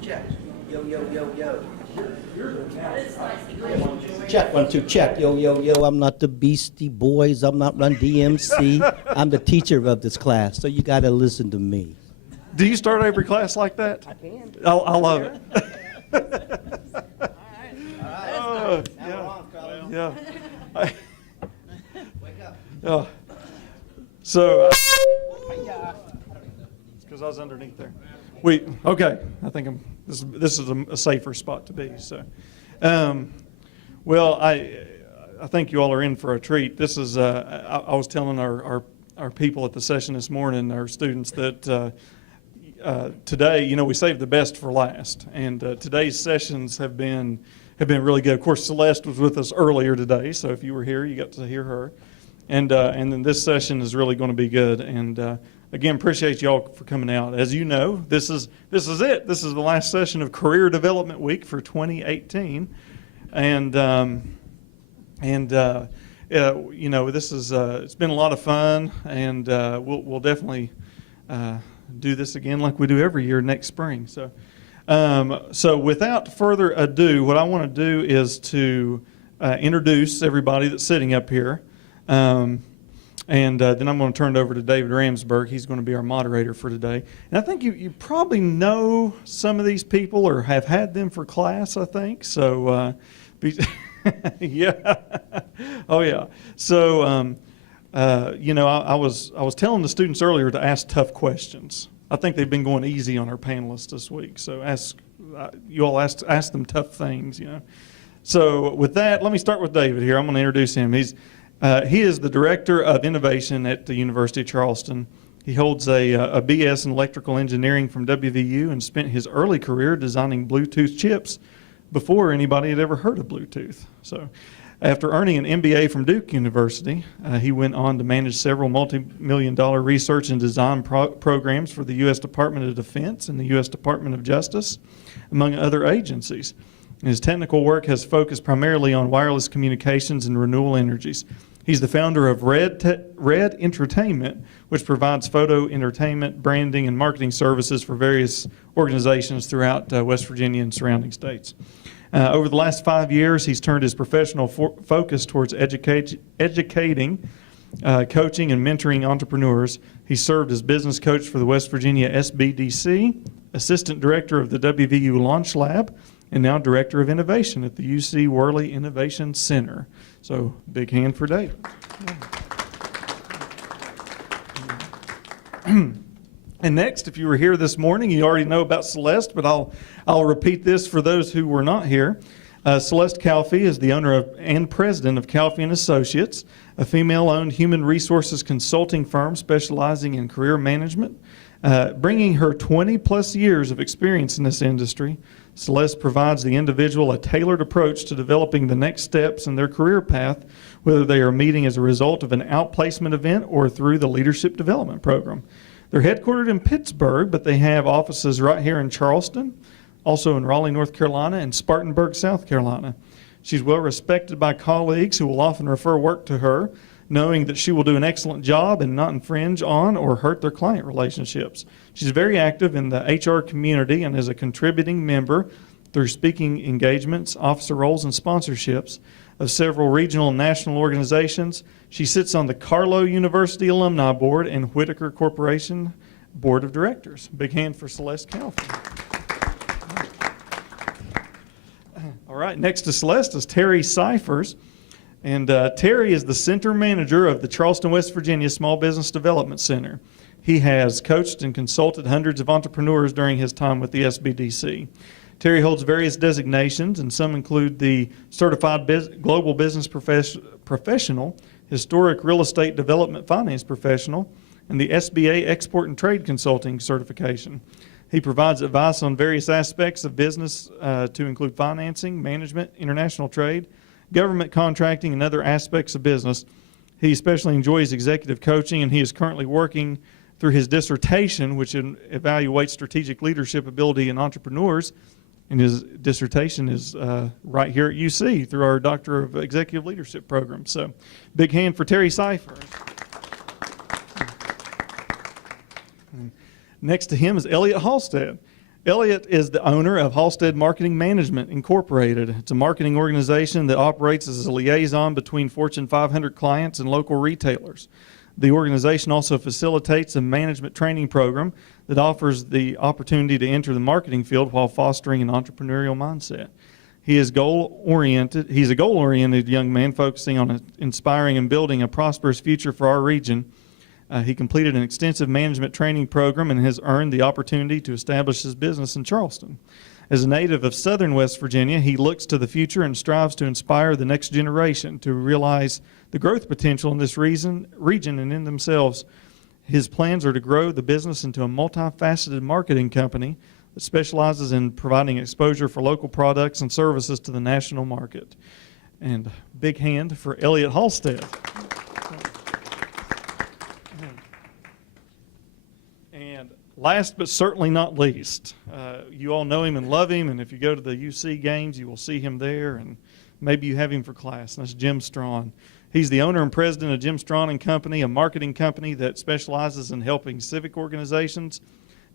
Check. Yo, yo, yo, yo. Check, 1, 2, check. Yo, yo, yo. I'm not the Beastie Boys. I'm not Run DMC. I'm the teacher of this class, so you got to listen to me. Do you start every class like that? I can. I love it. All right. Now we're on, fellas. Yeah. Wake up. Yeah. So, because I was underneath there. Okay. I think this is a safer spot to be. So, well, I think you all are in for a treat. This is I was telling our people at the session this morning, our students, that today, we saved the best for last, and today's sessions have been really good. Of course, Celeste was with us earlier today, so if you were here, you got to hear her. And then this session is really going to be good. And again, appreciate y'all for coming out. As you know, this is it. This is the last session of Career Development Week for 2018. And this is it's been a lot of fun, and we'll definitely do this again like we do every year next spring. So without further ado, what I want to do is to introduce everybody that's sitting up here. And then I'm going to turn it over to David Ramsberg. He's going to be our moderator for today. And I think you probably know some of these people or have had them for class, I think. So, yeah. Oh, yeah. So, I was telling the students earlier to ask tough questions. I think they've been going easy on our panelists this week. So you all ask them tough things, So with that, let me start with David here. I'm going to introduce him. He is the Director of Innovation at the University of Charleston. He holds a BS in Electrical Engineering from WVU and spent his early career designing Bluetooth chips before anybody had ever heard of Bluetooth. So after earning an MBA from Duke University, he went on to manage several multi-million-dollar research and design programs for the U.S. Department of Defense and the U.S. Department of Justice, among other agencies. His technical work has focused primarily on wireless communications and renewable energies. He's the founder of Red Entertainment, which provides photo entertainment, branding, and marketing services for various organizations throughout West Virginia and surrounding states. Over the last 5 years, he's turned his professional focus towards educating, coaching, and mentoring entrepreneurs. He served as business coach for the West Virginia SBDC, assistant director of the WVU Launch Lab, and now Director of Innovation at the UC Worley Innovation Center. So, big hand for David. And next, if you were here this morning, you already know about Celeste, but I'll repeat this for those who were not here. Celeste Calfe is the owner and president of Calfe & Associates, a female-owned human resources consulting firm specializing in career management. Bringing her 20-plus years of experience in this industry, Celeste provides the individual a tailored approach to developing the next steps in their career path, whether they are meeting as a result of an outplacement event or through the leadership development program. They're headquartered in Pittsburgh, but they have offices right here in Charleston, also in Raleigh, North Carolina, and Spartanburg, South Carolina. She's well respected by colleagues who will often refer work to her, knowing that she will do an excellent job and not infringe on or hurt their client relationships. She's very active in the HR community and is a contributing member through speaking engagements, officer roles, and sponsorships of several regional and national organizations. She sits on the Carlow University Alumni Board and Whitaker Corporation Board of Directors. Big hand for Celeste Calfe. All right, next to Celeste is Terry Cyfers. And Terry is the center manager of the Charleston, West Virginia Small Business Development Center. He has coached and consulted hundreds of entrepreneurs during his time with the SBDC. Terry holds various designations, and some include the Certified Global Business Professional, Historic Real Estate Development Finance Professional, and the SBA Export and Trade Consulting Certification. He provides advice on various aspects of business to include financing, management, international trade, government contracting, and other aspects of business. He especially enjoys executive coaching, and he is currently working through his dissertation, which evaluates strategic leadership ability in entrepreneurs. And his dissertation is right here at UC through our Doctor of Executive Leadership program. So, big hand for Terry Cyfers. Next to him is Elliott Halstead. Elliot is the owner of Halstead Marketing Management Incorporated. It's a marketing organization that operates as a liaison between Fortune 500 clients and local retailers. The organization also facilitates a management training program that offers the opportunity to enter the marketing field while fostering an entrepreneurial mindset. He's a goal-oriented young man focusing on inspiring and building a prosperous future for our region. He completed an extensive management training program and has earned the opportunity to establish his business in Charleston. As a native of southern West Virginia, he looks to the future and strives to inspire the next generation to realize the growth potential in this region and in themselves. His plans are to grow the business into a multifaceted marketing company that specializes in providing exposure for local products and services to the national market. And big hand for Elliott Halstead. And last but certainly not least, you all know him and love him, and if you go to the UC games, you will see him there, and maybe you have him for class, and that's Jim Strawn. He's the owner and president of Jim Strawn and Company, a marketing company that specializes in helping civic organizations,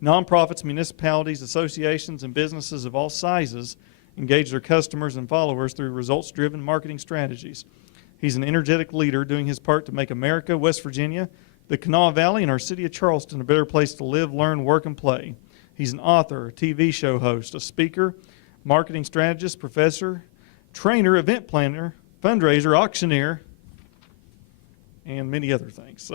nonprofits, municipalities, associations, and businesses of all sizes engage their customers and followers through results-driven marketing strategies. He's an energetic leader doing his part to make America, West Virginia, the Kanawha Valley, and our city of Charleston a better place to live, learn, work, and play. He's an author, a TV show host, a speaker, marketing strategist, professor, trainer, event planner, fundraiser, auctioneer, and many other things.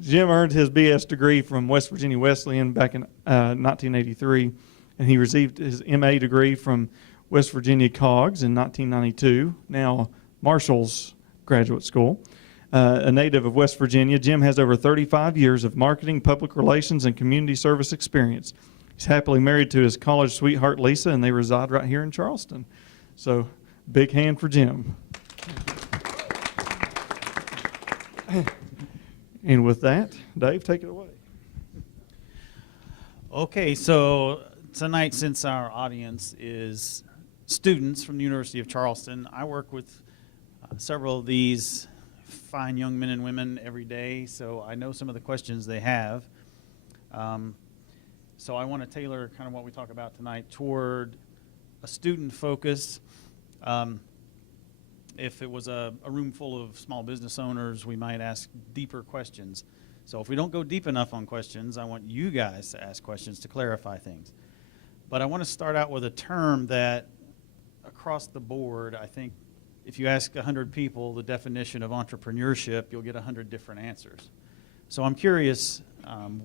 Jim earned his BS degree from West Virginia Wesleyan back in 1983, and he received his MA degree from West Virginia Cogs in 1992, now Marshall's Graduate School. A native of West Virginia, Jim has over 35 years of marketing, public relations, and community service experience. He's happily married to his college sweetheart, Lisa, and they reside right here in Charleston. So, big hand for Jim. And with that, Dave, take it away. Okay, so tonight, since our audience is students from the University of Charleston, I work with several of these fine young men and women every day, so I know some of the questions they have. So I want to tailor kind of what we talk about tonight toward a student focus. If it was a room full of small business owners, we might ask deeper questions. So if we don't go deep enough on questions, I want you guys to ask questions to clarify things. But I want to start out with a term that across the board, I think if you ask 100 people the definition of entrepreneurship, you'll get 100 different answers. So I'm curious,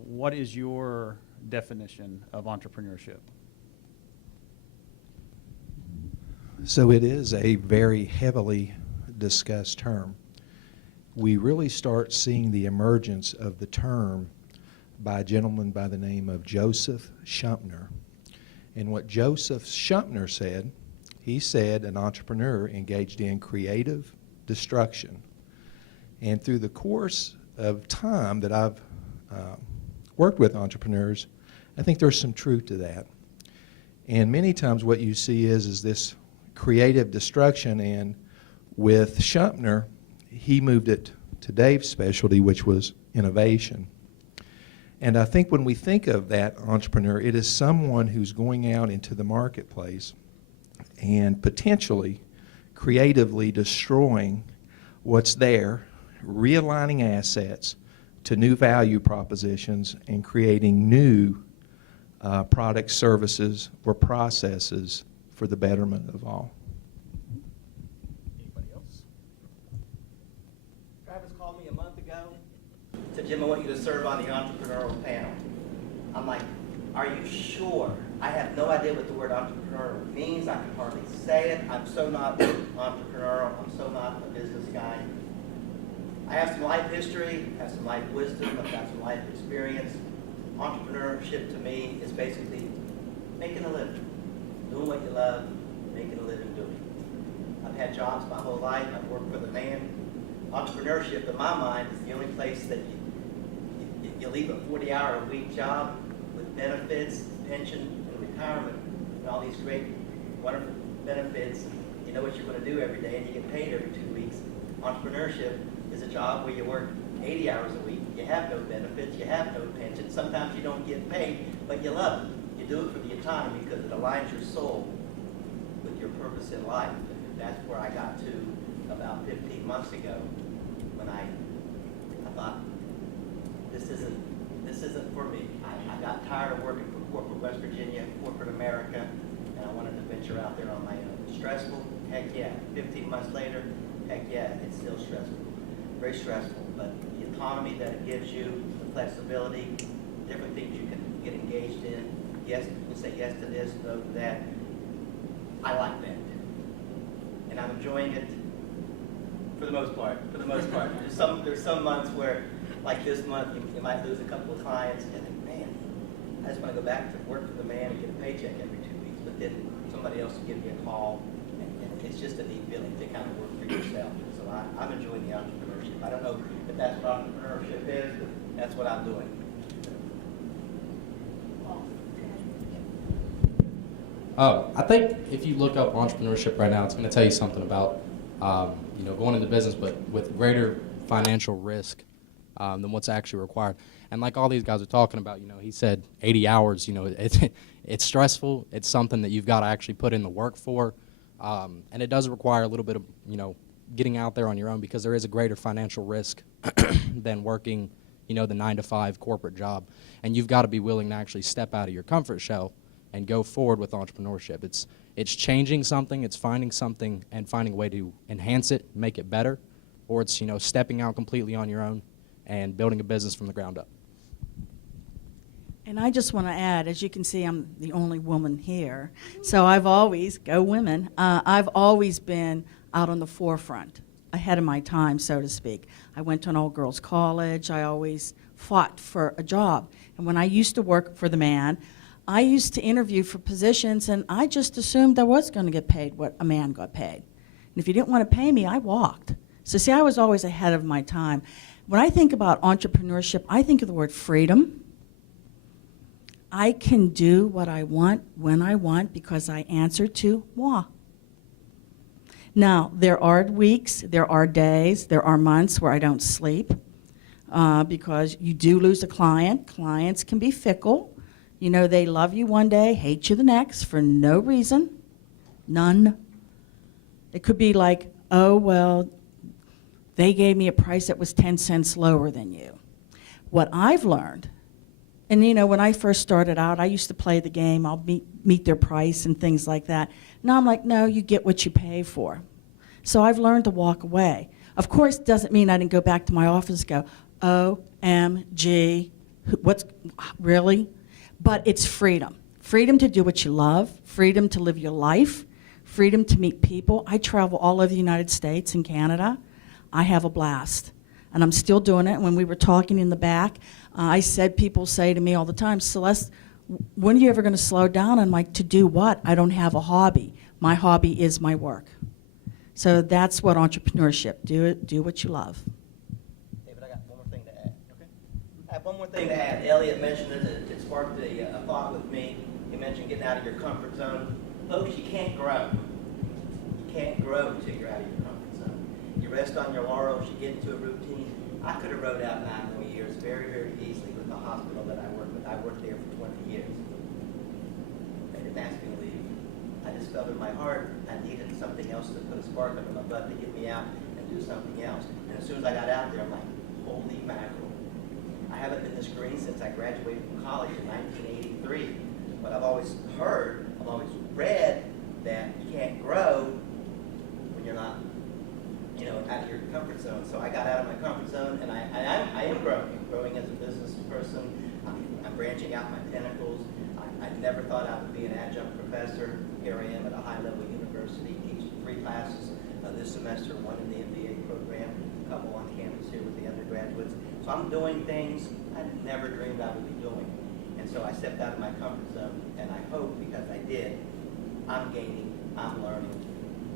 what is your definition of entrepreneurship? So it is a very heavily discussed term. We really start seeing the emergence of the term by a gentleman by the name of Joseph Schumpner. And what Joseph Schumpner said, he said an entrepreneur engaged in creative destruction. And through the course of time that I've worked with entrepreneurs, I think there's some truth to that. And many times what you see is this creative destruction, and with Schumpner, he moved it to Dave's specialty, which was innovation. And I think when we think of that entrepreneur, it is someone who's going out into the marketplace and potentially creatively destroying what's there, realigning assets to new value propositions, and creating new products, services, or processes for the betterment of all. Anybody else? Travis called me a month ago, said, Jim, I want you to serve on the entrepreneurial panel. I'm like, are you sure? I have no idea what the word entrepreneurial means. I can hardly say it. I'm so not entrepreneurial. I'm so not a business guy. I have some life history, have some life wisdom, I've got some life experience. Entrepreneurship to me is basically making a living. Doing what you love, making a living doing it. I've had jobs my whole life. I've worked for the man. Entrepreneurship, in my mind, is the only place that you leave a 40-hour-a-week job with benefits, pension, and retirement, and all these great, wonderful benefits. You know what you're going to do every day, and you get paid every 2 weeks. Entrepreneurship is a job where you work 80 hours a week. You have no benefits. You have no pension. Sometimes you don't get paid, but you love it. You do it for the autonomy because it aligns your soul with your purpose in life. And that's where I got to about 15 months ago when I thought, this isn't for me. I got tired of working for corporate West Virginia, corporate America, and I wanted to venture out there on my own. Stressful? Heck yeah. 15 months later, heck yeah, it's still stressful. Very stressful, but the autonomy that it gives you, the flexibility, different things you can get engaged in. Yes, you say yes to this, no to that. I like that. And I'm enjoying it for the most part. There's some months where, like this month, you might lose a couple of clients and think, man, I just want to go back to work for the man and get a paycheck every 2 weeks. But then somebody else will give me a call, and it's just a neat feeling to kind of work for yourself. So I'm enjoying the entrepreneurship. I don't know if that's what entrepreneurship is, but that's what I'm doing. I think if you look up entrepreneurship right now, it's going to tell you something about going into business, but with greater financial risk than what's actually required. And like all these guys are talking about, he said 80 hours. It's stressful. It's something that you've got to actually put in the work for, and it does require a little bit of getting out there on your own because there is a greater financial risk than working the 9-to-5 corporate job. And you've got to be willing to actually step out of your comfort shell and go forward with entrepreneurship. It's changing something, it's finding something and finding a way to enhance it, make it better, or it's stepping out completely on your own and building a business from the ground up. And I just want to add, as you can see, I'm the only woman here, so I've always been out on the forefront, ahead of my time, so to speak. I went to an all-girls college. I always fought for a job. And when I used to work for the man, I used to interview for positions, and I just assumed I was going to get paid what a man got paid. And if you didn't want to pay me, I walked. So see, I was always ahead of my time. When I think about entrepreneurship, I think of the word freedom. I can do what I want when I want because I answer to moi. Now, there are weeks, there are days, there are months where I don't sleep because you do lose a client. Clients can be fickle. They love you one day, hate you the next for no reason, none. It could be like, oh, well, they gave me a price that was 10 cents lower than you. What I've learned, and when I first started out, I used to play the game, I'll meet their price and things like that. Now I'm like, no, you get what you pay for. So I've learned to walk away. Of course, it doesn't mean I didn't go back to my office and go, OMG, what's, really? But it's freedom. Freedom to do what you love, freedom to live your life, freedom to meet people. I travel all over the United States and Canada. I have a blast, and I'm still doing it. And when we were talking in the back, I said, people say to me all the time, Celeste, when are you ever going to slow down? I'm like, to do what? I don't have a hobby. My hobby is my work. So that's what entrepreneurship, do what you love. David, I got one more thing to add. Okay. I have one more thing to add. Elliot mentioned it sparked a thought with me. He mentioned getting out of your comfort zone. Folks, you can't grow. You can't grow until you're out of your comfort zone. You rest on your laurels, you get into a routine. I could have rode out 9 more years very, very easily with the hospital that I worked with. I worked there for 20 years. They didn't ask me to leave. I just felt in my heart I needed something else to put a spark under my butt to get me out and do something else. And as soon as I got out there, I'm like, holy mackerel. I haven't been this green since I graduated from college in 1983. But I've always heard, I've always read that you can't grow when you're not, out of your comfort zone. So I got out of my comfort zone, and I am growing. I'm growing as a business person. I'm branching out my tentacles. I never thought I would be an adjunct professor. Here I am at a high-level university, teaching 3 classes this semester, 1 in the MBA program, a couple on campus here with the undergraduates. So I'm doing things I never dreamed I would be doing. And so I stepped out of my comfort zone, and I hope, because I did, I'm gaining, I'm learning,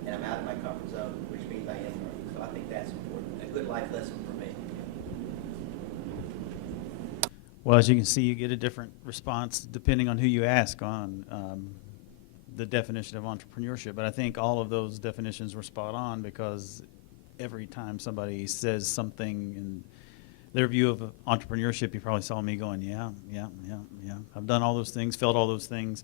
and I'm out of my comfort zone, which means I am learning. So I think that's important, a good life lesson for me. Well, as you can see, you get a different response depending on who you ask on the definition of entrepreneurship. But I think all of those definitions were spot on because every time somebody says something and their view of entrepreneurship, you probably saw me going, yeah. I've done all those things, felt all those things.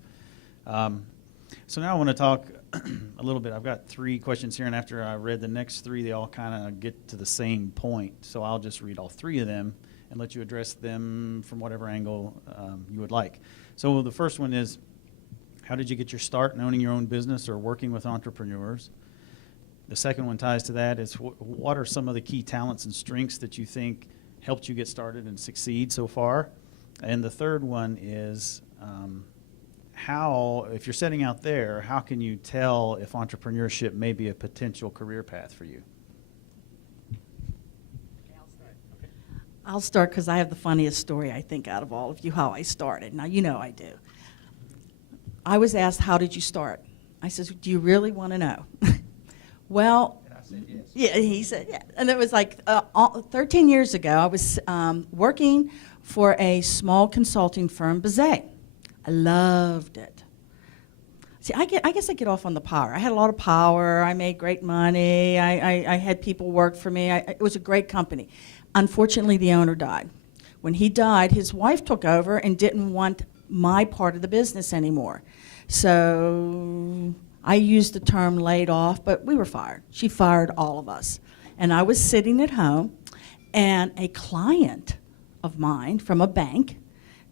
So now I want to talk a little bit. I've got 3 questions here, and after I read the next 3, they all kind of get to the same point. So I'll just read all 3 of them and let you address them from whatever angle you would like. So the first one is, how did you get your start in owning your own business or working with entrepreneurs? The second one ties to that is, what are some of the key talents and strengths that you think helped you get started and succeed so far? And the third one is, how, if you're setting out there, how can you tell if entrepreneurship may be a potential career path for you? I'll start because I have the funniest story, I think, out of all of you, how I started. Now, you know I do. I was asked, how did you start? I said, do you really want to know? Well, And I said yes. yeah, he said, yeah. And it was like 13 years ago, I was working for a small consulting firm, Bazet. I loved it. See, I guess I get off on the power. I had a lot of power. I made great money. I had people work for me. It was a great company. Unfortunately, the owner died. When he died, his wife took over and didn't want my part of the business anymore. So I used the term laid off, but we were fired. She fired all of us. And I was sitting at home, and a client of mine from a bank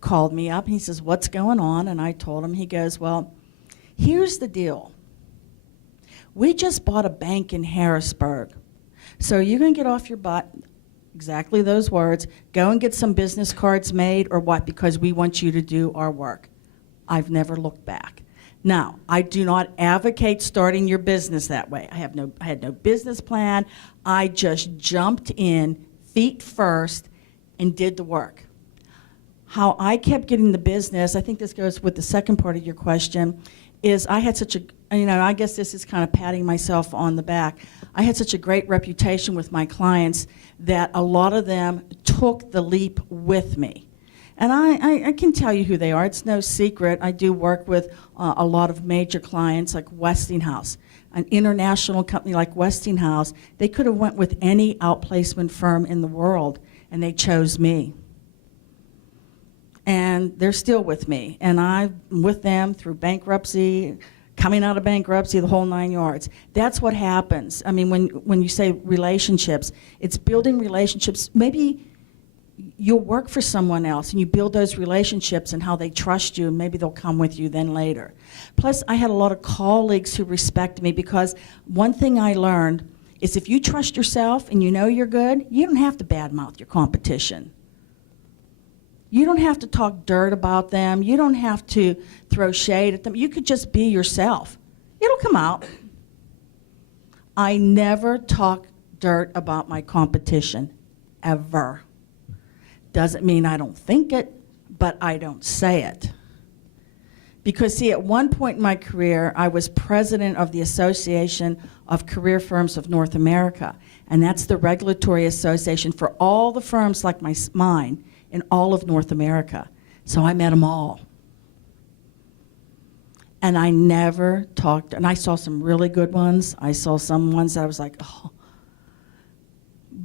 called me up, and he says, what's going on? And I told him. He goes, well, here's the deal. We just bought a bank in Harrisburg. So you're going to get off your butt, exactly those words, go and get some business cards made or what, because we want you to do our work. I've never looked back. Now, I do not advocate starting your business that way. I had no business plan. I just jumped in feet first and did the work. How I kept getting the business, I think this goes with the second part of your question, is I had such a, I guess this is kind of patting myself on the back. I had such a great reputation with my clients that a lot of them took the leap with me. And I can tell you who they are. It's no secret. I do work with a lot of major clients like Westinghouse, an international company like Westinghouse. They could have went with any outplacement firm in the world, and they chose me. And they're still with me. And I'm with them through bankruptcy, coming out of bankruptcy, the whole 9 yards. That's what happens. I mean, when you say relationships, it's building relationships. Maybe you'll work for someone else and you build those relationships and how they trust you, and maybe they'll come with you then later. Plus, I had a lot of colleagues who respect me, because one thing I learned is if you trust yourself and you know you're good, you don't have to badmouth your competition. You don't have to talk dirt about them. You don't have to throw shade at them. You could just be yourself. It'll come out. I never talk dirt about my competition, ever. Doesn't mean I don't think it, but I don't say it. Because, see, at one point in my career, I was president of the Association of Career Firms of North America, and that's the regulatory association for all the firms like mine in all of North America. So I met them all. And I never talked, and I saw some really good ones. I saw some ones that I was like, oh.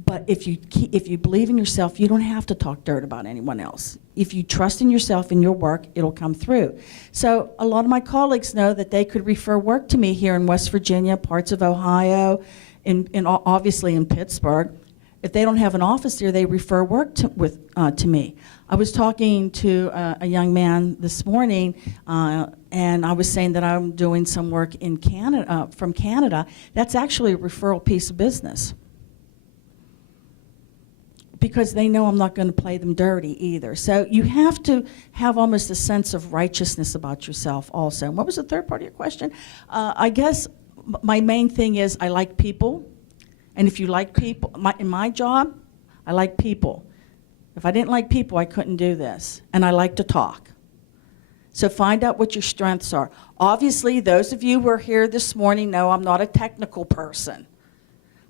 But if you believe in yourself, you don't have to talk dirt about anyone else. If you trust in yourself and your work, it'll come through. So a lot of my colleagues know that they could refer work to me here in West Virginia, parts of Ohio, and obviously in Pittsburgh. If they don't have an office there, they refer work to me. I was talking to a young man this morning, and I was saying that I'm doing some work in Canada, from Canada. That's actually a referral piece of business, because they know I'm not going to play them dirty either. So you have to have almost a sense of righteousness about yourself also. And what was the third part of your question? I guess my main thing is I like people. And if you like people, in my job, I like people. If I didn't like people, I couldn't do this. And I like to talk. So find out what your strengths are. Obviously, those of you who are here this morning know I'm not a technical person.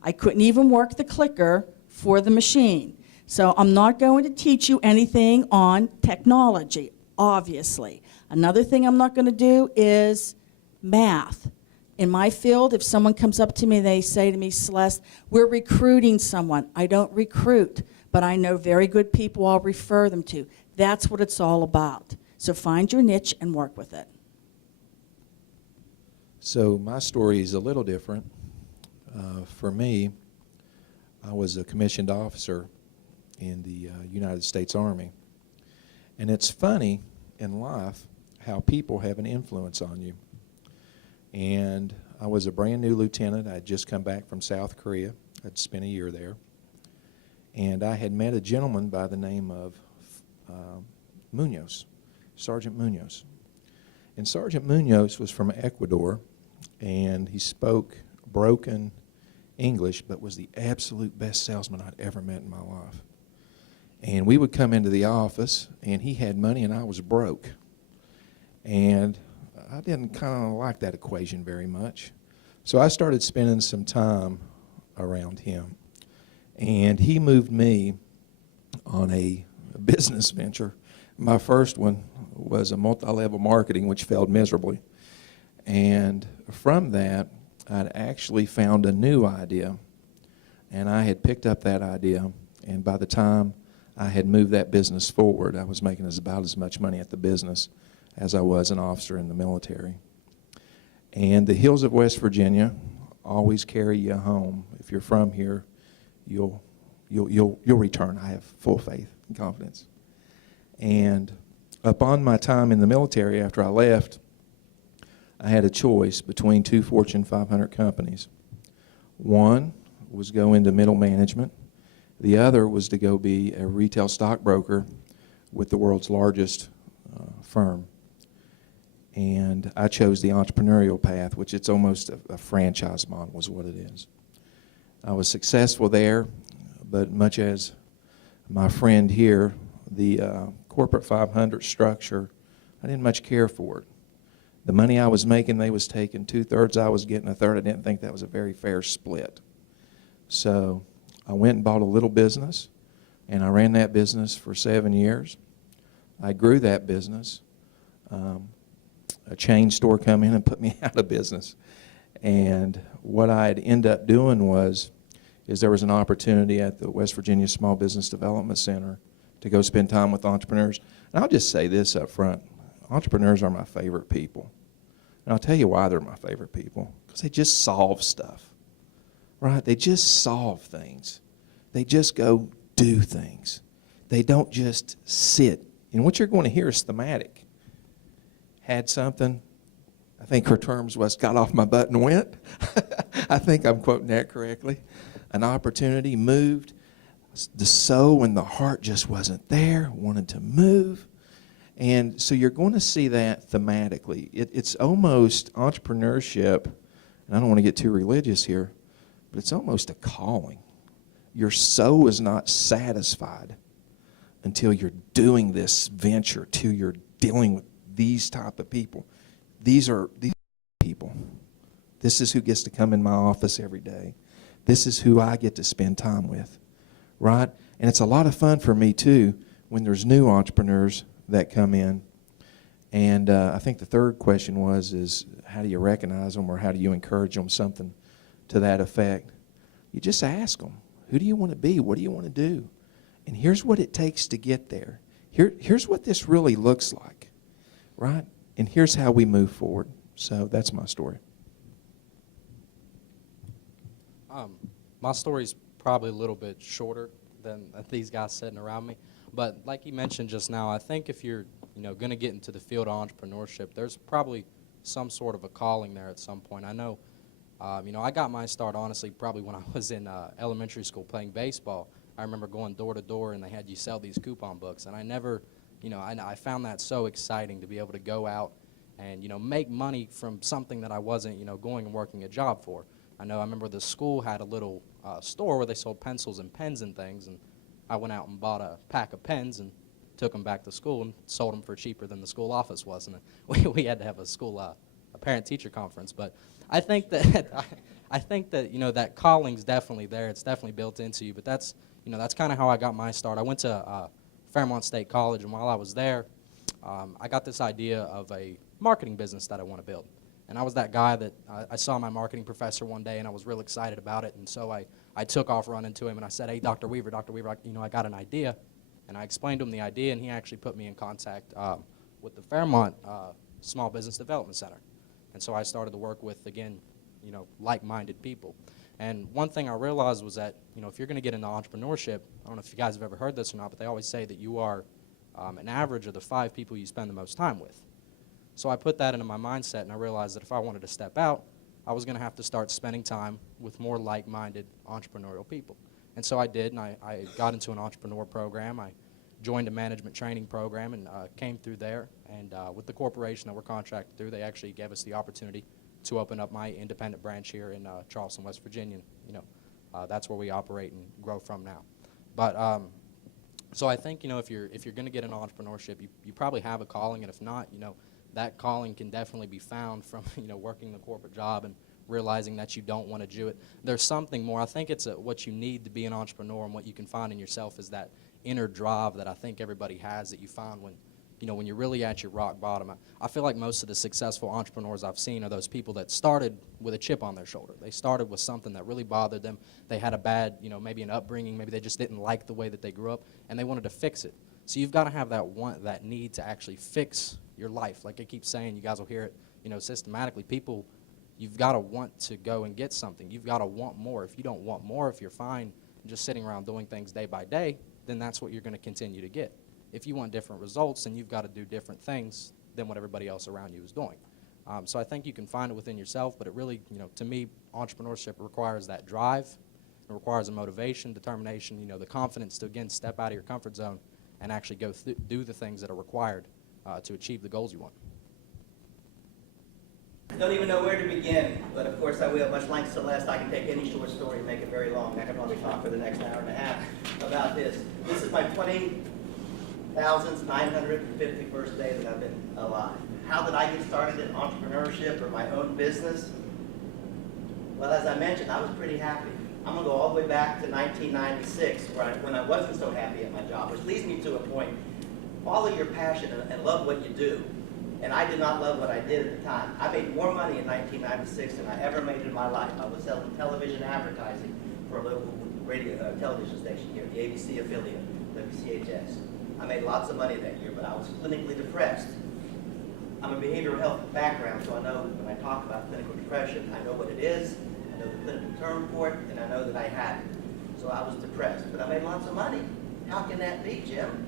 I couldn't even work the clicker for the machine. So I'm not going to teach you anything on technology, obviously. Another thing I'm not going to do is math. In my field, if someone comes up to me, they say to me, Celeste, we're recruiting someone. I don't recruit. but I know very good people I'll refer them to. That's what it's all about. So find your niche and work with it. So my story is a little different. For me, I was a commissioned officer in the United States Army. And it's funny in life how people have an influence on you. And I was a brand new lieutenant. I had just come back from South Korea. I'd spent a year there. And I had met a gentleman by the name of Munoz, Sergeant Munoz. And Sergeant Munoz was from Ecuador, and he spoke broken English, but was the absolute best salesman I'd ever met in my life. And we would come into the office, and he had money, and I was broke. And I didn't kind of like that equation very much. So I started spending some time around him. And he moved me on a business venture. My first one was a multi-level marketing, which failed miserably. And from that, I'd actually found a new idea. And I had picked up that idea, and by the time I had moved that business forward, I was making about as much money at the business as I was an officer in the military. And the hills of West Virginia always carry you home. If you're from here, you'll return. I have full faith and confidence. And upon my time in the military, after I left, I had a choice between two Fortune 500 companies. One was go into middle management. The other was to go be a retail stockbroker with the world's largest firm. And I chose the entrepreneurial path, which it's almost a franchise model is what it is. I was successful there, but much as my friend here, the corporate 500 structure, I didn't much care for it. The money I was making, they was taking 2/3, I was getting 1/3. I didn't think that was a very fair split. So I went and bought a little business, and I ran that business for 7 years. I grew that business. A chain store come in and put me out of business. And what I'd end up doing is there was an opportunity at the West Virginia Small Business Development Center to go spend time with entrepreneurs. And I'll just say this up front. Entrepreneurs are my favorite people. And I'll tell you why they're my favorite people. Because they just solve stuff, right? They just solve things. They just go do things. They don't just sit. And what you're going to hear is thematic. Had something, I think her terms was, got off my butt and went. I think I'm quoting that correctly. An opportunity, moved. The soul and the heart just wasn't there, wanted to move. And so you're going to see that thematically. It's almost entrepreneurship, and I don't want to get too religious here, but it's almost a calling. Your soul is not satisfied until you're doing this venture, till you're dealing with these type of people. These people. This is who gets to come in my office every day. This is who I get to spend time with, right? And it's a lot of fun for me, too, when there's new entrepreneurs that come in. And I think the third question is how do you recognize them, or how do you encourage them, something to that effect? You just ask them, who do you want to be? What do you want to do? And here's what it takes to get there. Here's what this really looks like, right? And here's how we move forward. So that's my story. My story's probably a little bit shorter than these guys sitting around me. But like you mentioned just now, I think if you're going to get into the field of entrepreneurship, there's probably some sort of a calling there at some point. I know, I got my start, honestly, probably when I was in elementary school playing baseball. I remember going door to door, and they had you sell these coupon books. And I never, I found that so exciting to be able to go out and, make money from something that I wasn't, going and working a job for. I remember the school had a little store where they sold pencils and pens and things, and I went out and bought a pack of pens and took them back to school and sold them for cheaper than the school office was. And we had to have a school, a parent-teacher conference. But I think that that calling's definitely there. It's definitely built into you. But that's kind of how I got my start. I went to Fairmont State College, and while I was there, I got this idea of a marketing business that I want to build. And I was that guy that I saw my marketing professor one day, and I was real excited about it. And so I I took off running to him and I said, "Hey, Dr. Weaver, I got an idea." And I explained to him the idea, and he actually put me in contact with the Fairmont Small Business Development Center. And so I started to work with, again, like-minded people. And one thing I realized was that, if you're going to get into entrepreneurship, I don't know if you guys have ever heard this or not, but they always say that you are an average of the 5 people you spend the most time with. So I put that into my mindset, and I realized that if I wanted to step out, I was going to have to start spending time with more like-minded entrepreneurial people. And so I did, and I got into an entrepreneur program. I joined a management training program and came through there. And with the corporation that we're contracted through, they actually gave us the opportunity to open up my independent branch here in Charleston, West Virginia. That's where we operate and grow from now. But so I think, if you're going to get into entrepreneurship, you probably have a calling, and if not, that calling can definitely be found from, working the corporate job and realizing that you don't want to do it. There's something more. I think it's what you need to be an entrepreneur, and what you can find in yourself is that inner drive that I think everybody has, that you find when, when you're really at your rock bottom. I feel like most of the successful entrepreneurs I've seen are those people that started with a chip on their shoulder. They started with something that really bothered them. They had a bad, maybe an upbringing. Maybe they just didn't like the way that they grew up, and they wanted to fix it. So you've got to have that want, that need to actually fix your life. Like I keep saying, you guys will hear it, systematically. People, you've got to want to go and get something. You've got to want more. If you don't want more, if you're fine just sitting around doing things day by day, then that's what you're going to continue to get. If you want different results, then you've got to do different things than what everybody else around you is doing. So I think you can find it within yourself, but it really, to me, entrepreneurship requires that drive. It requires a motivation, determination, the confidence to, again, step out of your comfort zone and actually go do the things that are required to achieve the goals you want. I don't even know where to begin, but of course I will. Much like Celeste, I can take any short story and make it very long. I can probably talk for the next hour and a half about this. This is my 20,951st day that I've been alive. How did I get started in entrepreneurship or my own business? Well, as I mentioned, I was pretty happy. I'm going to go all the way back to 1996 when I wasn't so happy at my job, which leads me to a point. Follow your passion and love what you do. And I did not love what I did at the time. I made more money in 1996 than I ever made in my life. I was selling television advertising for a local television station here, the ABC affiliate, WCHS. I made lots of money that year, but I was clinically depressed. I'm a behavioral health background, so I know when I talk about clinical depression, I know what it is, I know the clinical term for it, and I know that I had it. So I was depressed, but I made lots of money. How can that be, Jim?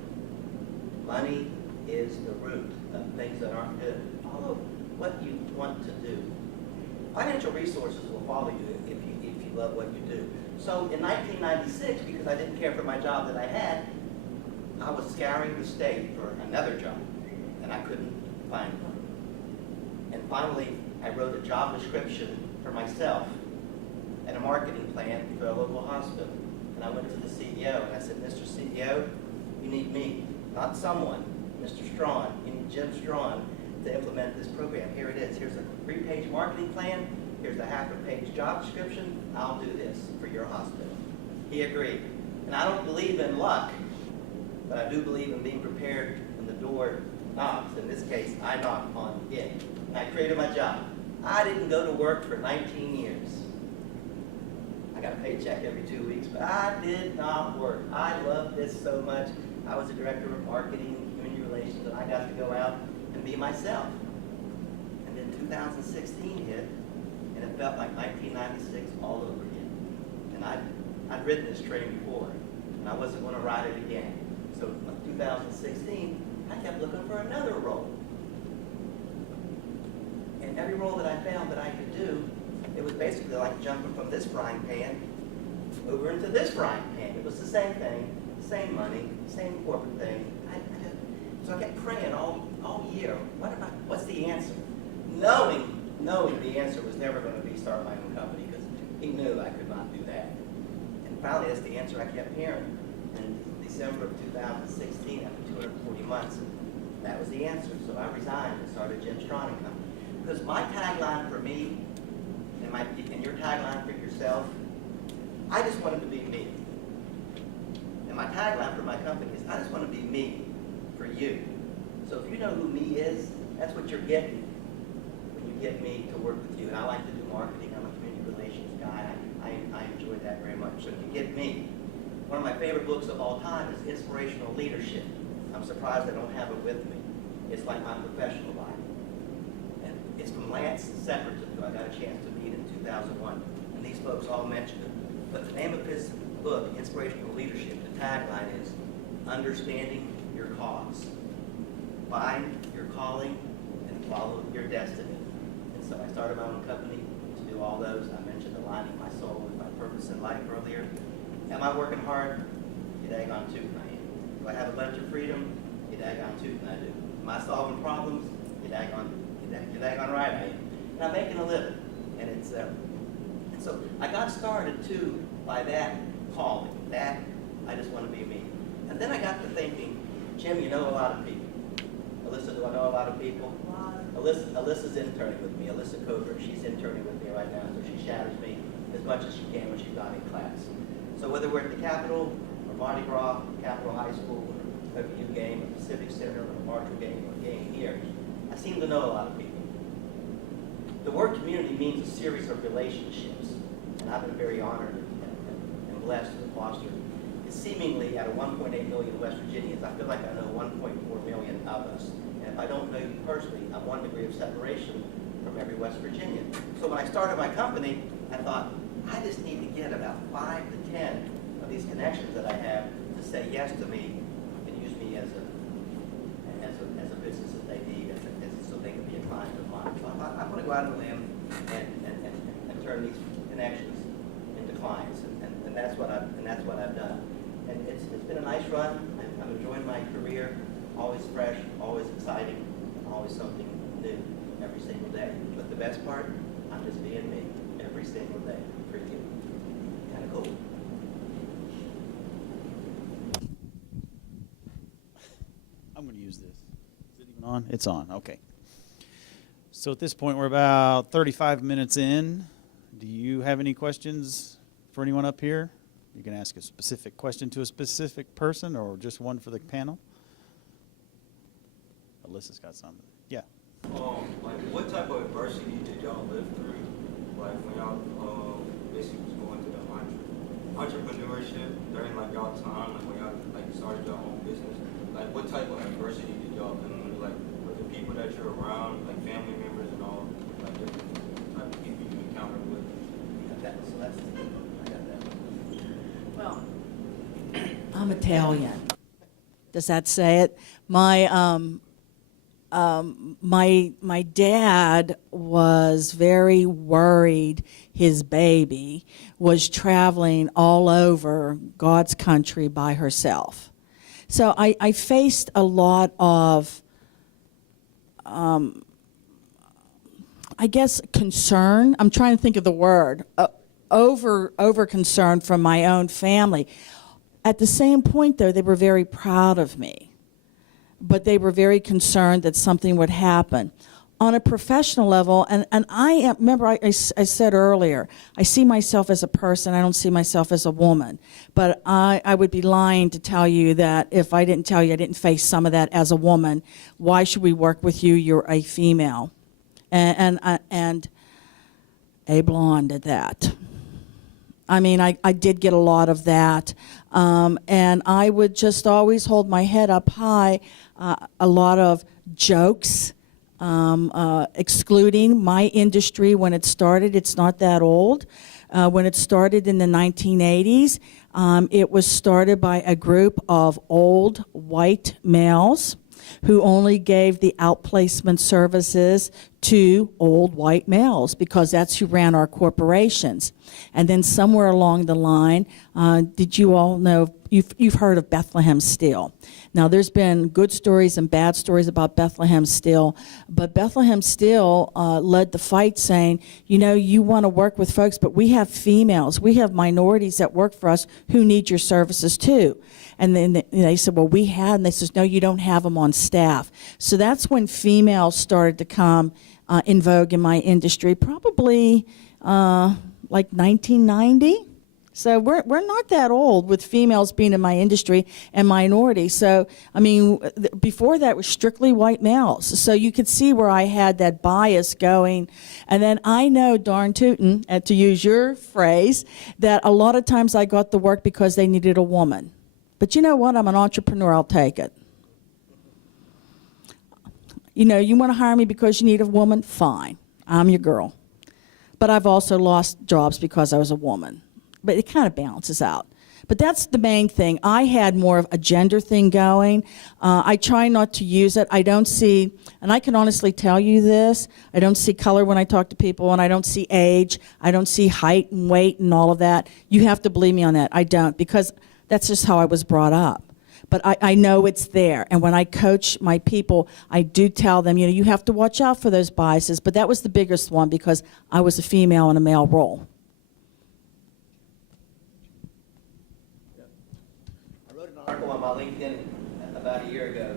Money is the root of things that aren't good. Follow what you want to do. Financial resources will follow you if you love what you do. So in 1996, because I didn't care for my job that I had, I was scouring the state for another job, and I couldn't find one. And finally, I wrote a job description for myself and a marketing plan for a local hospital. And I went to the CEO, and I said, Mr. CEO, you need me, not someone. Mr. Strawn, you need Jim Strawn to implement this program. Here it is. Here's a 3-page marketing plan. Here's a half-a-page job description. I'll do this for your hospital. He agreed. And I don't believe in luck, but I do believe in being prepared when the door knocks. In this case, I knocked on it. And I created my job. I didn't go to work for 19 years. I got a paycheck every 2 weeks, but I did not work. I loved this so much. I was the director of marketing and community relations, and I got to go out and be myself. And then 2016 hit, and it felt like 1996 all over again. And I'd ridden this train before, and I wasn't going to ride it again. So in 2016, I kept looking for another role. And every role that I found that I could do, it was basically like jumping from this frying pan over into this frying pan. It was the same thing, same money, same corporate thing. So I kept praying all year, what's the answer? Knowing the answer was never going to be start my own company, because he knew I could not do that. And finally, that's the answer I kept hearing. In December of 2016, after 240 months, that was the answer. So I resigned and started Jim Strawn & Company. Because my tagline for me, and your tagline for yourself, I just wanted to be me. And my tagline for my company is, I just want to be me for you. So if you know who me is, that's what you're getting when you get me to work with you. And I like to do marketing. I'm a community relations guy. I enjoy like that very much. So if you get me, one of my favorite books of all time is Inspirational Leadership. I'm surprised I don't have it with me. It's like my professional Bible. And it's from Lance Sepperton, who I got a chance to meet in 2001. And these folks all mentioned it. But the name of his book, Inspirational Leadership, the tagline is Understanding Your Cause. Find your calling and follow your destiny. And so I started my own company to do all those. I mentioned aligning my soul with my purpose in life earlier. Am I working hard? You daggone tootin' I am. Do I have a bunch of freedom? You daggone tootin' I do. Am I solving problems? You daggone right I am. And I'm making a living. And it's and so I got started too by that calling. That I just want to be me. And then I got to thinking, Jim, you know a lot of people. Alyssa, do I know a lot of people? Alyssa's interning with me. Alyssa Coker, she's interning with me right now, so she shadows me as much as she can when she's not in class. So whether we're at the Capitol, or Mardi Gras, Capitol High School, or a youth game, or Pacific Center, or a Marshall game, or a game here, I seem to know a lot of people. The word community means a series of relationships, and I've been very honored and blessed to foster. It's seemingly out of 1.8 million West Virginians, I feel like I know 1.4 million of us. And if I don't know you personally, I'm 1 degree of separation from every West Virginian. So when I started my company, I thought, I just need to get about 5 to 10 of these connections that I have to say yes to me and use me as a business that they need, so they can be a client of mine. So I thought, I'm going to go out on a limb and turn these connections into clients, and that's what I've done. And it's been a nice run. I'm enjoying my career. Always fresh, always exciting, always something new every single day. But the best part, I'm just being me every single day. Freaking kind of cool. I'm going to use this. Is it even on? It's on. Okay. So at this point, we're about 35 minutes in. Do you have any questions for anyone up here? You can ask a specific question to a specific person or just one for the panel. Alyssa's got something. Yeah. Like, what type of adversity did y'all live through? Like, when y'all basically was going through the entrepreneurship during like y'all time, like when y'all like started your own business. Like, what type of adversity did y'all live through? Like, with the people that you're around, like family members and all, like different type of people you encountered with. You got that, Celeste? I got that. Well, I'm Italian. Does that say it? My dad was very worried his baby was traveling all over God's country by herself. So I faced a lot of, I guess, concern. I'm trying to think of the word. Over concern from my own family. At the same point, though, they were very proud of me. But they were very concerned that something would happen. On a professional level, and remember I said earlier, I see myself as a person, I don't see myself as a woman. But I would be lying to tell you that if I didn't tell you I didn't face some of that as a woman, why should we work with you? You're a female. And a blonde at that. I mean, I did get a lot of that. And I would just always hold my head up high. A lot of jokes, excluding my industry when it started. It's not that old. When it started in the 1980s, it was started by a group of old white males who only gave the outplacement services to old white males because that's who ran our corporations. And then somewhere along the line, did you all know, you've heard of Bethlehem Steel. Now there's been good stories and bad stories about Bethlehem Steel, but Bethlehem Steel led the fight saying, you know, you want to work with folks, but we have females, we have minorities that work for us who need your services too. And then they said, well, we had, and they said, no, you don't have them on staff. So that's when females started to come in vogue in my industry, probably like 1990. So we're not that old with females being in my industry and minority. So, I mean, before that was strictly white males. So you could see where I had that bias going. And then I know darn tootin', to use your phrase, that a lot of times I got the work because they needed a woman. But you know what? I'm an entrepreneur. I'll take it. You know, you want to hire me because you need a woman? Fine. I'm your girl. But I've also lost jobs because I was a woman. But it kind of balances out. But that's the main thing. I had more of a gender thing going. I try not to use it. I don't see, and I can honestly tell you this, I don't see color when I talk to people, and I don't see age. I don't see height and weight and all of that. You have to believe me on that. I don't, because that's just how I was brought up. But I know it's there. And when I coach my people, I do tell them, you know, you have to watch out for those biases. But that was the biggest one because I was a female in a male role. Article on my LinkedIn about a year ago,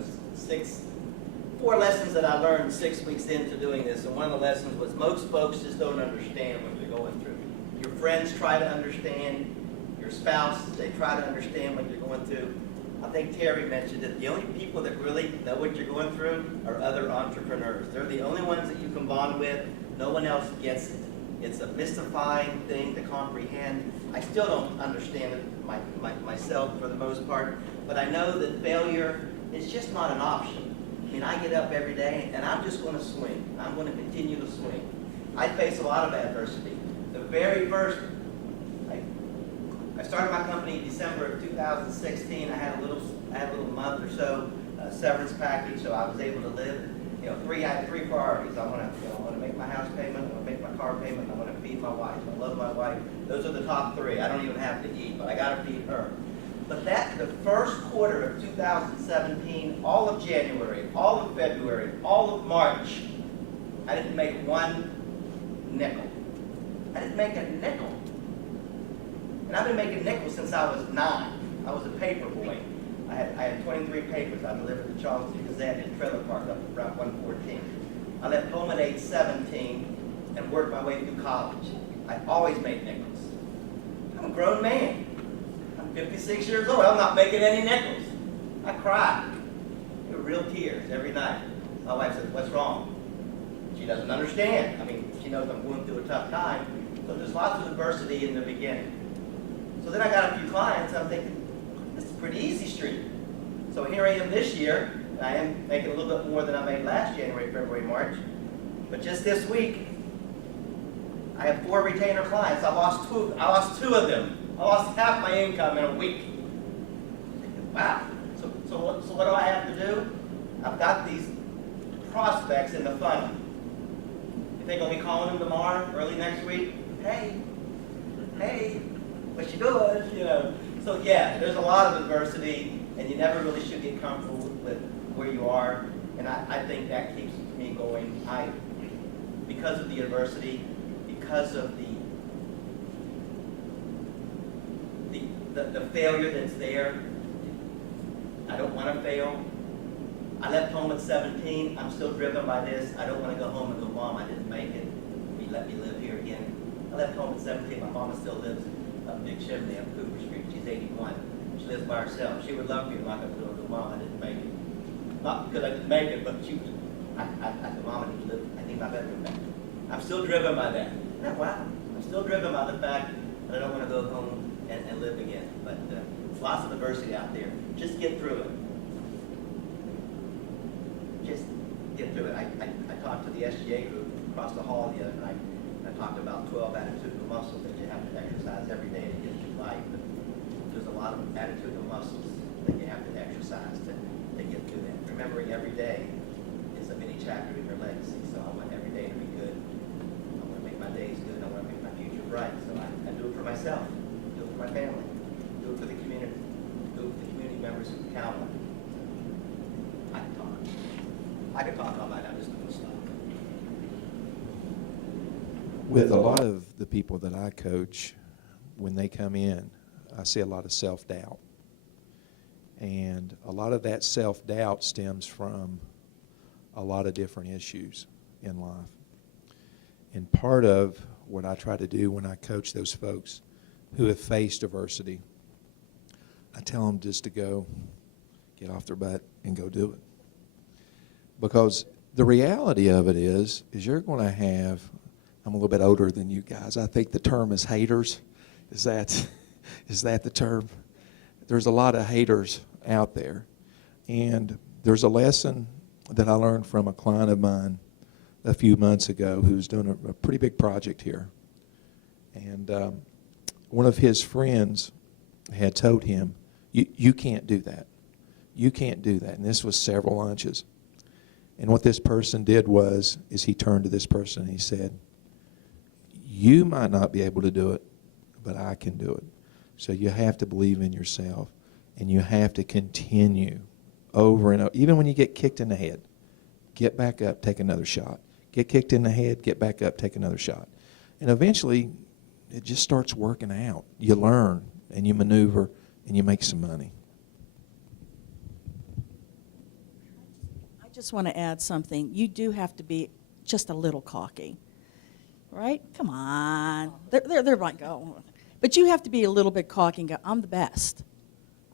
4 lessons that I learned 6 weeks into doing this, and one of the lessons was most folks just don't understand what you're going through. Your friends try to understand, your spouse, they try to understand what you're going through. I think Terry mentioned that the only people that really know what you're going through are other entrepreneurs. They're the only ones that you can bond with. No one else gets it. It's a mystifying thing to comprehend. I still don't understand it myself for the most part, but I know that failure is just not an option. I mean, I get up every day and I'm just going to swing. I'm going to continue to swing. I face a lot of adversity. The very first, I started my company in December of 2016. I had a little month or so severance package, so I was able to live. You know, I have 3 priorities. I want to make my house payment, I want to make my car payment, and I want to feed my wife. I love my wife. Those are the top 3. I don't even have to eat, but I got to feed her. But the first quarter of 2017, all of January, all of February, all of March, I didn't make 1 nickel. I didn't make a nickel. And I've been making nickels since I was 9. I was a paper boy. I had 23 papers I delivered to Charleston Gazette in Trailer Park up at Route 114. I left home at age 17 and worked my way through college. I always made nickels. I'm a grown man. I'm 56 years old. I'm not making any nickels. I cried. There were real tears every night. My wife said, "What's wrong?" She doesn't understand. I mean, she knows I'm going through a tough time. So there's lots of adversity in the beginning. So then I got a few clients. I'm thinking, this is a pretty easy street. So here I am this year. I am making a little bit more than I made last January, February, March. But just this week, I have 4 retainer clients. I lost 2 of them. I lost half my income in a week. Wow. So what do I have to do? I've got these prospects in the funnel. You think I'll be calling them tomorrow, early next week? Hey, what you doing? You know. So yeah, there's a lot of adversity, and you never really should get comfortable with where you are. And I think that keeps me going. Because of the adversity, because of the failure that's there, I don't want to fail. I left home at 17. I'm still driven by this. I don't want to go home and go, "Mom, I didn't make it. You let me live here again." I left home at 17. My mama still lives up Big Chimney on Cooper Street. She's 81. She lives by herself. She would love me to knock on the door and go, "Mom, I didn't make it." Not because I didn't make it, but I said, "Mom, I need my bedroom back." I'm still driven by that. Yeah, wow. I'm still driven by the fact that I don't want to go home and live again. But there's lots of adversity out there. Just get through it. Just get through it. I talked to the SGA group across the hall the other night. I talked about 12 attitudinal muscles that you have to exercise every day to get through life. But there's a lot of attitudinal muscles that you have to exercise to get through that. Remembering every day is a mini chapter in your legacy. So I want every day to be good. I want to make my days good. I want to make my future bright. So I do it for myself. Do it for my family. Do it for the community. Do it for the community members who count on me. I could talk all night. I'm just going to stop. With a lot of the people that I coach, when they come in, I see a lot of self-doubt. And a lot of that self-doubt stems from a lot of different issues in life. And part of what I try to do when I coach those folks who have faced adversity, I tell them just to go, get off their butt and go do it. Because the reality of it is you're going to have, I'm a little bit older than you guys. I think the term is haters. Is that the term? There's a lot of haters out there. And there's a lesson that I learned from a client of mine a few months ago who's doing a pretty big project here. And one of his friends had told him, you can't do that. You can't do that. And this was several lunches. And what this person did is he turned to this person and he said, you might not be able to do it, but I can do it. So you have to believe in yourself, and you have to continue over and over. Even when you get kicked in the head, get back up, take another shot. Get kicked in the head, get back up, take another shot. And eventually, it just starts working out. You learn, and you maneuver, and you make some money. I just want to add something. You do have to be just a little cocky, right? Come on. They're like, oh. But you have to be a little bit cocky and go, I'm the best.